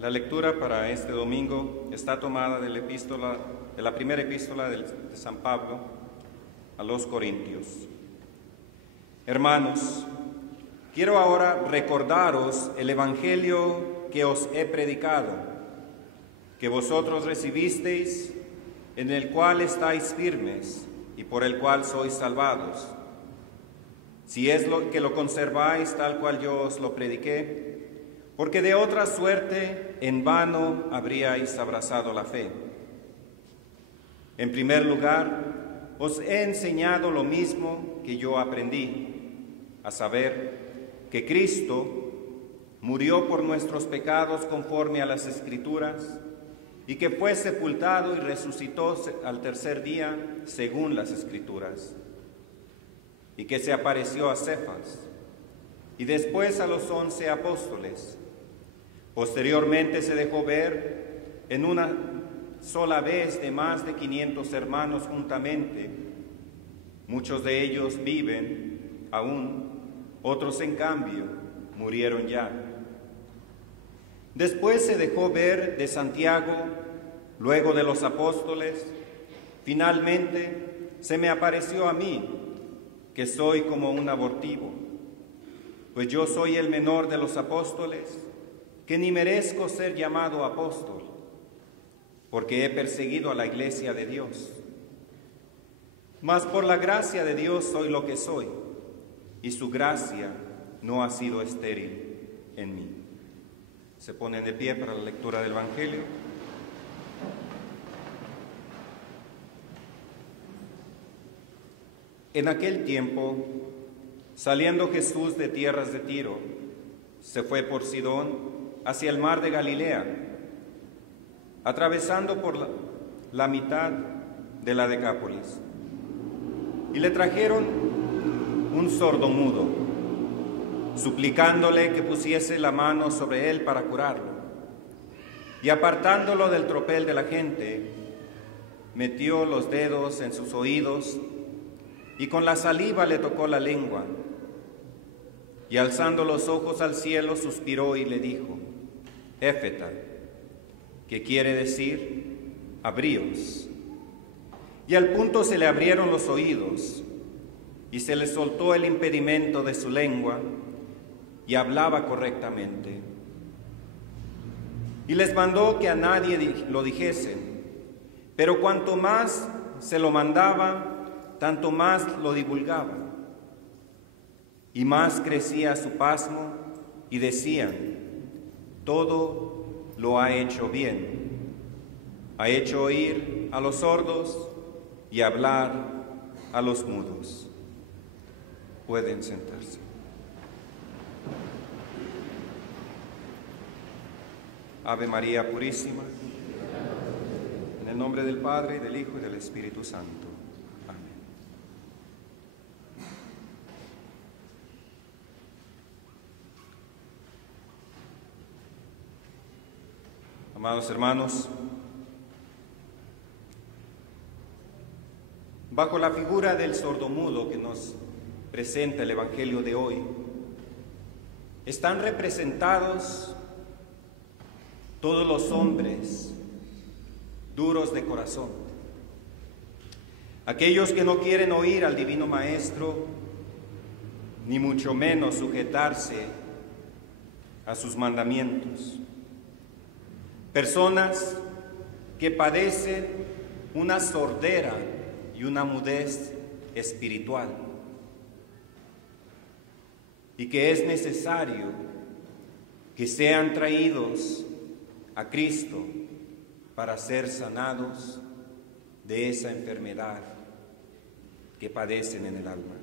La lectura para este domingo está tomada de la primera epístola de San Pablo a los Corintios. Hermanos, quiero ahora recordaros el evangelio que os he predicado, que vosotros recibisteis, en el cual estáis firmes y por el cual sois salvados. Si es que lo conserváis tal cual yo os lo prediqué, porque de otra suerte en vano habríais abrazado la fe. En primer lugar, os he enseñado lo mismo que yo aprendí, a saber, que Cristo murió por nuestros pecados conforme a las Escrituras, y que fue sepultado y resucitó al tercer día según las Escrituras, y que se apareció a Cefas, y después a los 11 apóstoles. Posteriormente se dejó ver en una sola vez de más de 500 hermanos juntamente. Muchos de ellos viven aún, otros en cambio murieron ya. Después se dejó ver de Santiago, luego de los apóstoles. Finalmente se me apareció a mí, que soy como un abortivo, pues yo soy el menor de los apóstoles, que ni merezco ser llamado apóstol, porque he perseguido a la iglesia de Dios. Mas por la gracia de Dios soy lo que soy, y su gracia no ha sido estéril en mí. Se ponen de pie para la lectura del Evangelio. En aquel tiempo, saliendo Jesús de tierras de Tiro, se fue por Sidón hacia el mar de Galilea, atravesando por la mitad de la Decápolis. Y le trajeron un sordomudo, suplicándole que pusiese la mano sobre él para curarlo. Y apartándolo del tropel de la gente, metió los dedos en sus oídos y con la saliva le tocó la lengua. Y alzando los ojos al cielo, suspiró y le dijo: Éfeta, que quiere decir abríos. Y al punto se le abrieron los oídos y se le soltó el impedimento de su lengua y hablaba correctamente. Y les mandó que a nadie lo dijesen, pero cuanto más se lo mandaba, tanto más lo divulgaba. Y más crecía su pasmo y decían: todo lo ha hecho bien. Ha hecho oír a los sordos y hablar a los mudos. Pueden sentarse. Ave María Purísima, en el nombre del Padre, y del Hijo, y del Espíritu Santo. Amén. Amados hermanos, bajo la figura del sordomudo que nos presenta el Evangelio de hoy, están representados todos los hombres duros de corazón, aquellos que no quieren oír al Divino Maestro, ni mucho menos sujetarse a sus mandamientos. Personas que padecen una sordera y una mudez espiritual, y que es necesario que sean traídos a Cristo para ser sanados de esa enfermedad que padecen en el alma.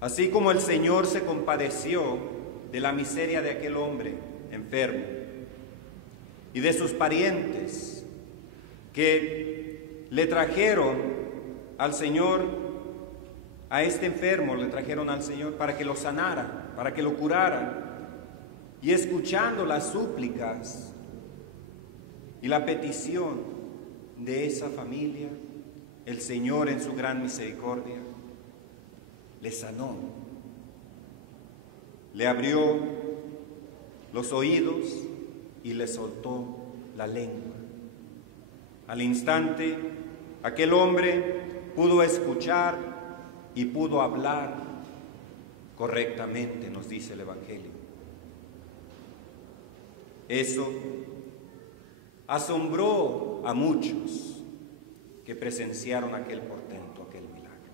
Así como el Señor se compadeció de la miseria de aquel hombre enfermo y de sus parientes que le trajeron al Señor, a este enfermo le trajeron al Señor para que lo sanara, para que lo curara. Y escuchando las súplicas y la petición de esa familia, el Señor en su gran misericordia le sanó, le abrió los oídos y le soltó la lengua. Al instante, aquel hombre pudo escuchar y pudo hablar correctamente, nos dice el Evangelio. Eso asombró a muchos que presenciaron aquel portento, aquel milagro.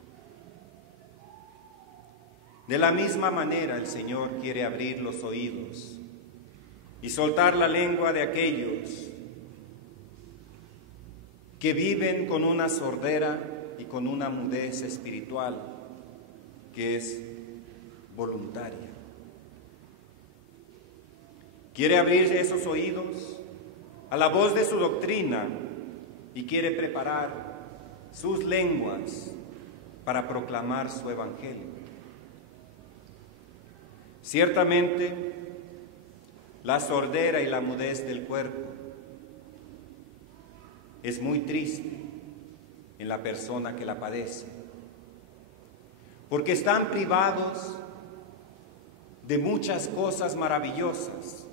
De la misma manera, el Señor quiere abrir los oídos y soltar la lengua de aquellos que viven con una sordera y con una mudez espiritual que es voluntaria. Quiere abrir esos oídos a la voz de su doctrina y quiere preparar sus lenguas para proclamar su evangelio. Ciertamente, la sordera y la mudez del cuerpo es muy triste en la persona que la padece, porque están privados de muchas cosas maravillosas,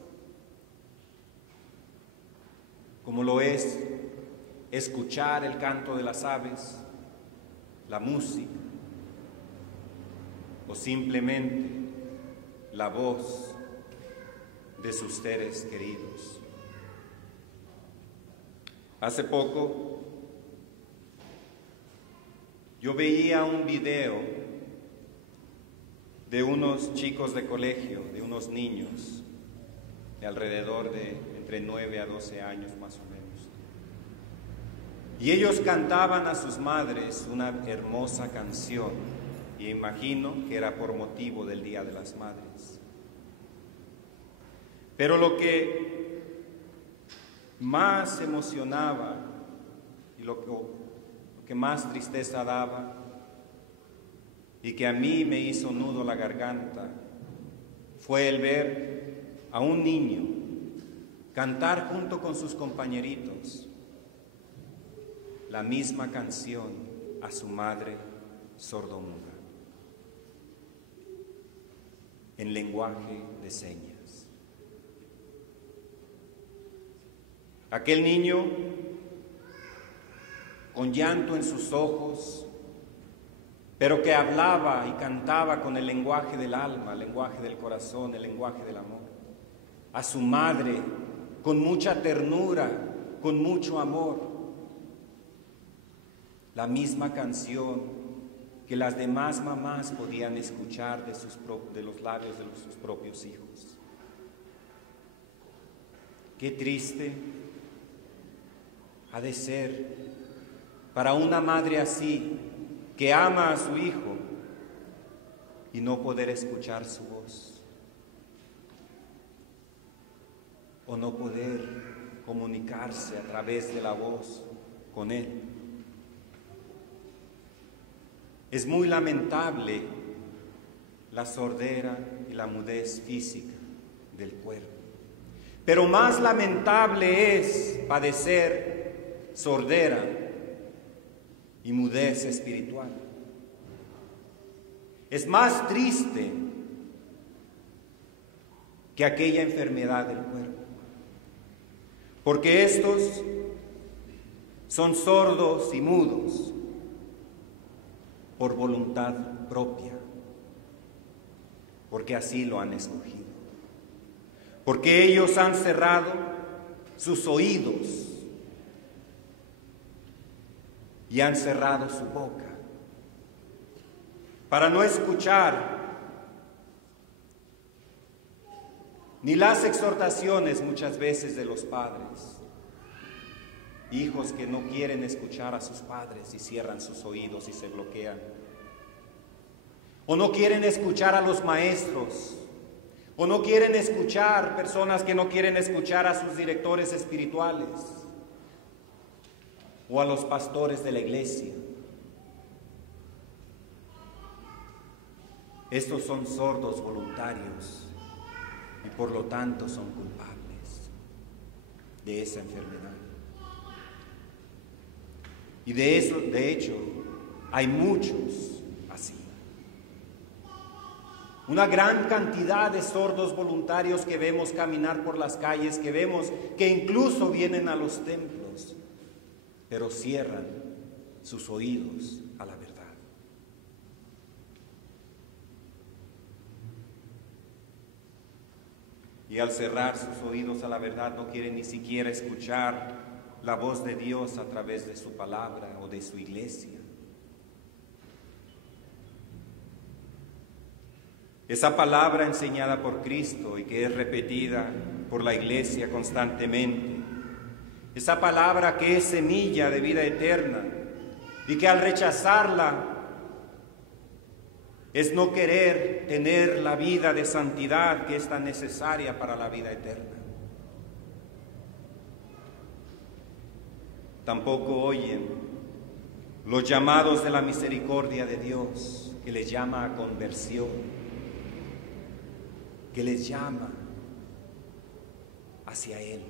como lo es escuchar el canto de las aves, la música, o simplemente la voz de sus seres queridos. Hace poco yo veía un video de unos chicos de colegio, de unos niños de alrededor de entre 9 a 12 años más o menos. Y ellos cantaban a sus madres una hermosa canción, y imagino que era por motivo del Día de las Madres. Pero lo que más emocionaba y lo que más tristeza daba y que a mí me hizo nudo la garganta fue el ver a un niño cantar junto con sus compañeritos la misma canción a su madre sordomuda en lenguaje de señas. Aquel niño, con llanto en sus ojos, pero que hablaba y cantaba con el lenguaje del alma, el lenguaje del corazón, el lenguaje del amor. A su madre, con mucha ternura, con mucho amor. La misma canción que las demás mamás podían escuchar de los labios de sus propios hijos. Qué triste ha de ser para una madre así, que ama a su hijo y no poder escuchar su voz, o no poder comunicarse a través de la voz con él. Es muy lamentable la sordera y la mudez física del cuerpo, pero más lamentable es padecer sordera y mudez espiritual. Es más triste que aquella enfermedad del cuerpo, porque estos son sordos y mudos por voluntad propia, porque así lo han escogido, porque ellos han cerrado sus oídos y han cerrado su boca para no escuchar ni las exhortaciones muchas veces de los padres, hijos que no quieren escuchar a sus padres y cierran sus oídos y se bloquean, o no quieren escuchar a los maestros, o no quieren escuchar personas que no quieren escuchar a sus directores espirituales o a los pastores de la iglesia. Estos son sordos voluntarios y por lo tanto son culpables de esa enfermedad. Y de hecho, hay muchos así. Una gran cantidad de sordos voluntarios que vemos caminar por las calles, que vemos que incluso vienen a los templos, pero cierran sus oídos a la verdad. Y al cerrar sus oídos a la verdad no quieren ni siquiera escuchar la voz de Dios a través de su palabra o de su iglesia. Esa palabra enseñada por Cristo y que es repetida por la iglesia constantemente, esa palabra que es semilla de vida eterna y que al rechazarla es no querer tener la vida de santidad que es tan necesaria para la vida eterna. Tampoco oyen los llamados de la misericordia de Dios, que les llama a conversión, que les llama hacia Él.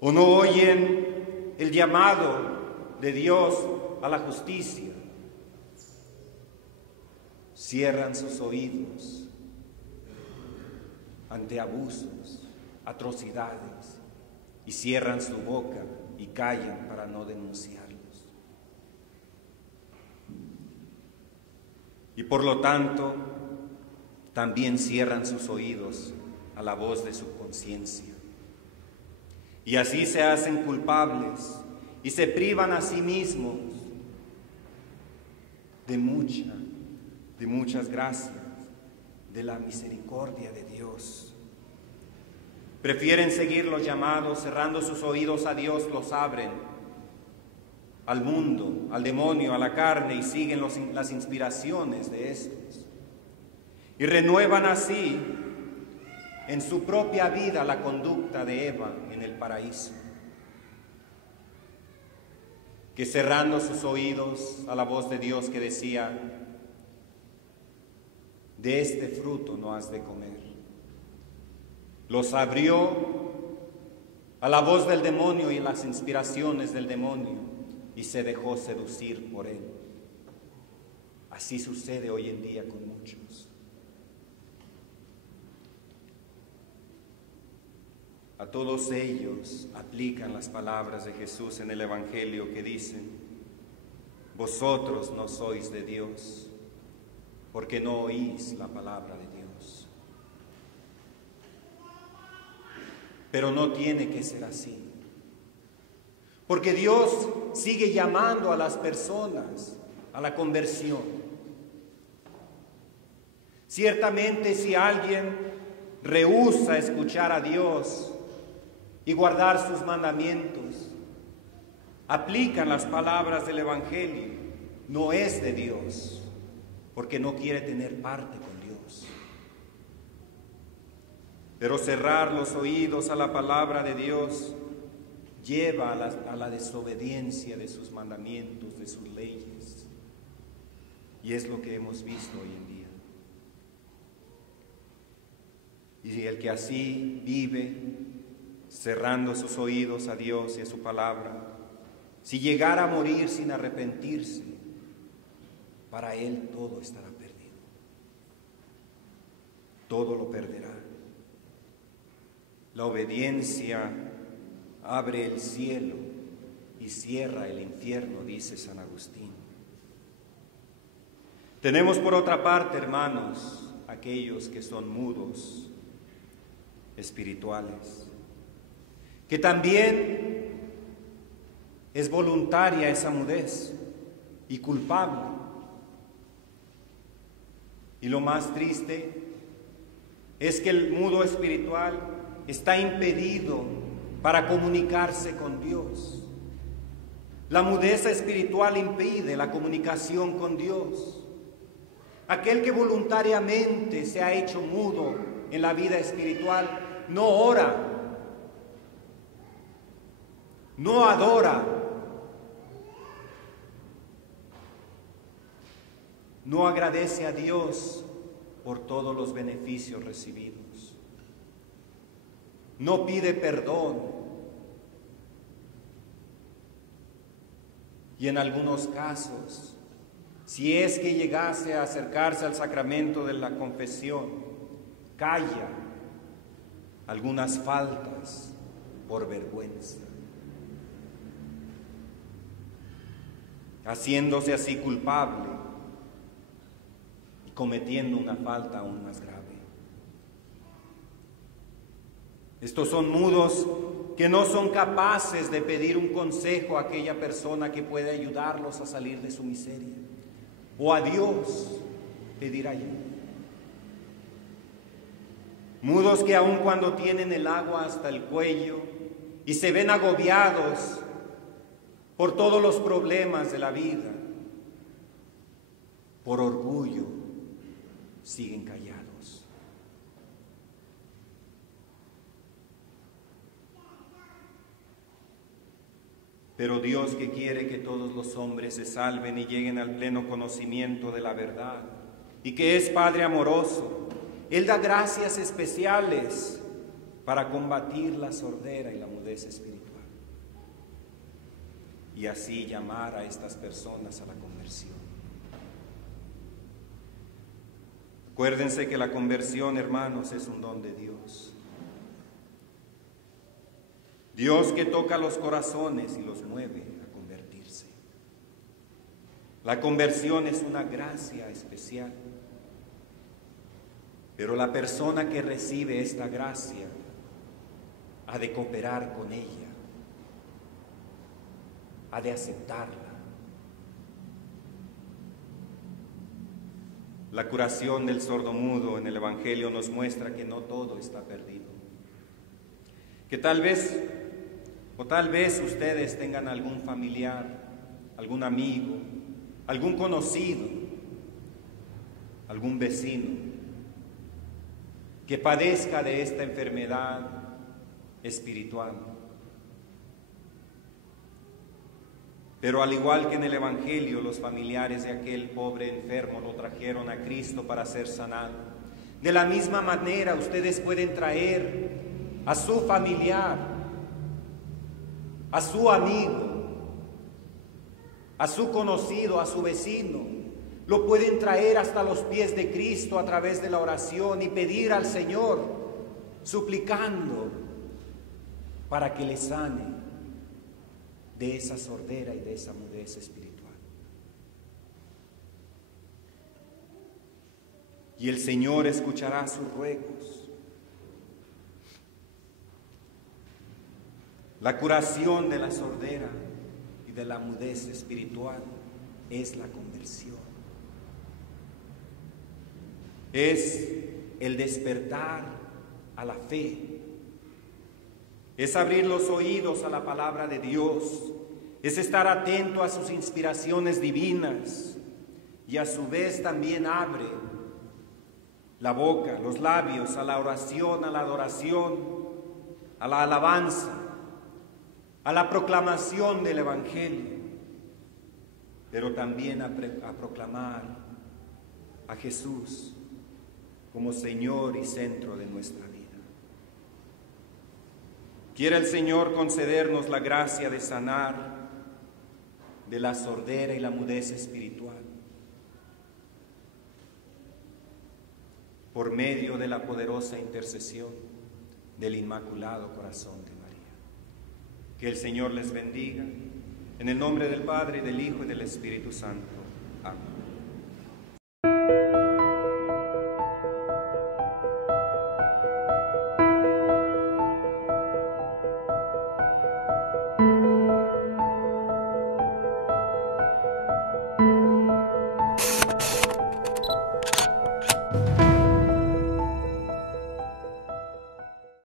O no oyen el llamado de Dios a la justicia. Cierran sus oídos ante abusos, atrocidades, y cierran su boca y callan para no denunciarlos. Y por lo tanto, también cierran sus oídos a la voz de su conciencia. Y así se hacen culpables y se privan a sí mismos de muchas gracias, de la misericordia de Dios. Prefieren seguir los llamados, cerrando sus oídos a Dios, los abren al mundo, al demonio, a la carne, y siguen las inspiraciones de estos. Y renuevan así en su propia vida la conducta de Eva en el paraíso, que cerrando sus oídos a la voz de Dios que decía: de este fruto no has de comer, los abrió a la voz del demonio y las inspiraciones del demonio y se dejó seducir por él. Así sucede hoy en día con muchos. A todos ellos aplican las palabras de Jesús en el Evangelio que dicen: vosotros no sois de Dios, porque no oís la palabra de Dios. Pero no tiene que ser así, porque Dios sigue llamando a las personas a la conversión. Ciertamente, si alguien rehúsa escuchar a Dios y guardar sus mandamientos, aplican las palabras del Evangelio, no es de Dios, porque no quiere tener parte con Dios. Pero cerrar los oídos a la palabra de Dios lleva a la desobediencia de sus mandamientos, de sus leyes. Y es lo que hemos visto hoy en día. Y el que así vive, cerrando sus oídos a Dios y a su palabra, si llegara a morir sin arrepentirse, para él todo estará perdido. Todo lo perderá. La obediencia abre el cielo y cierra el infierno, dice San Agustín. Tenemos por otra parte, hermanos, aquellos que son mudos espirituales, que también es voluntaria esa mudez y culpable. Y lo más triste es que el mudo espiritual está impedido para comunicarse con Dios. La mudez espiritual impide la comunicación con Dios. Aquel que voluntariamente se ha hecho mudo en la vida espiritual no ora, no adora, no agradece a Dios por todos los beneficios recibidos, no pide perdón y en algunos casos si es que llegase a acercarse al sacramento de la confesión, calla algunas faltas por vergüenza, haciéndose así culpable y cometiendo una falta aún más grave. Estos son mudos que no son capaces de pedir un consejo a aquella persona que puede ayudarlos a salir de su miseria, o a Dios pedir ayuda. Mudos que aun cuando tienen el agua hasta el cuello y se ven agobiados por todos los problemas de la vida, por orgullo siguen callados. Pero Dios, que quiere que todos los hombres se salven y lleguen al pleno conocimiento de la verdad, y que es Padre amoroso, Él da gracias especiales para combatir la sordera y la mudez espiritual, y así llamar a estas personas a la conversión. Acuérdense que la conversión, hermanos, es un don de Dios. Dios que toca los corazones y los mueve a convertirse. La conversión es una gracia especial, pero la persona que recibe esta gracia ha de cooperar con ella, ha de aceptarla. La curación del sordomudo en el Evangelio nos muestra que no todo está perdido, que tal vez ustedes tengan algún familiar, algún amigo, algún conocido, algún vecino que padezca de esta enfermedad espiritual. Pero al igual que en el Evangelio, los familiares de aquel pobre enfermo lo trajeron a Cristo para ser sanado. De la misma manera, ustedes pueden traer a su familiar, a su amigo, a su conocido, a su vecino. Lo pueden traer hasta los pies de Cristo a través de la oración y pedir al Señor, suplicando para que le sane de esa sordera y de esa mudez espiritual. Y el Señor escuchará sus ruegos. La curación de la sordera y de la mudez espiritual es la conversión. Es el despertar a la fe. Es abrir los oídos a la palabra de Dios. Es estar atento a sus inspiraciones divinas. Y a su vez también abre la boca, los labios a la oración, a la adoración, a la alabanza, a la proclamación del Evangelio, pero también a proclamar a Jesús como Señor y centro de nuestra vida. Quiere el Señor concedernos la gracia de sanar de la sordera y la mudez espiritual por medio de la poderosa intercesión del Inmaculado Corazón de María. Que el Señor les bendiga, en el nombre del Padre, y del Hijo, y del Espíritu Santo. Amén.